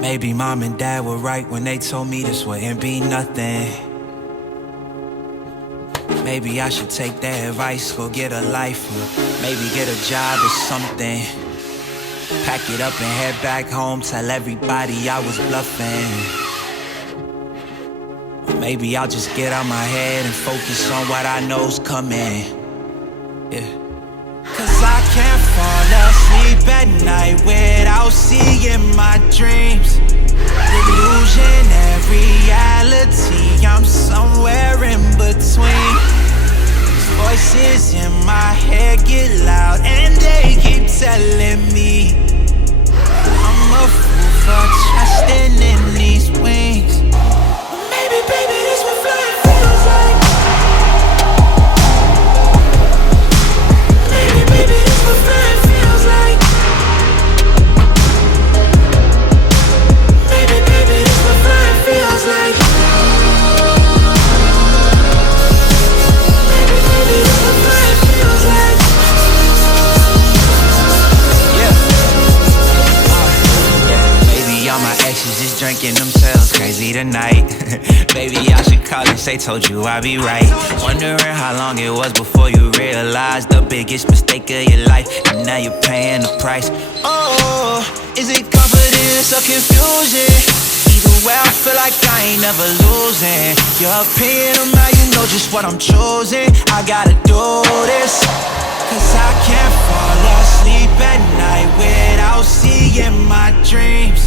Maybe mom and dad were right when they told me this wouldn't be nothing. Maybe I should take their advice, go get a life, or maybe get a job or something. Pack it up and head back home, tell everybody I was bluffing. Or maybe I'll just get out my head and focus on what I know's coming. Yeah. Cause I can't fall asleep at night without seeing my dreams. Illusion and reality, I'm somewhere in between. Voices in my head get loud and they keep telling me I'm a fool for trusting in these wings. Maybe, baby, this what flying feels like. Maybe, baby, this what flying feels like. Maybe, baby, this what flying feels like. All my exes just drinking themselves crazy tonight. Baby, I should call and say, told you I'd be right. Wondering how long it was before you realized the biggest mistake of your life, and now you're paying the price. Oh, is it confidence or confusion? Either way, I feel like I ain't never losing. Your opinion of mine, you know just what I'm choosing. I gotta do this, cause I can't fall asleep at night without seeing my dreams.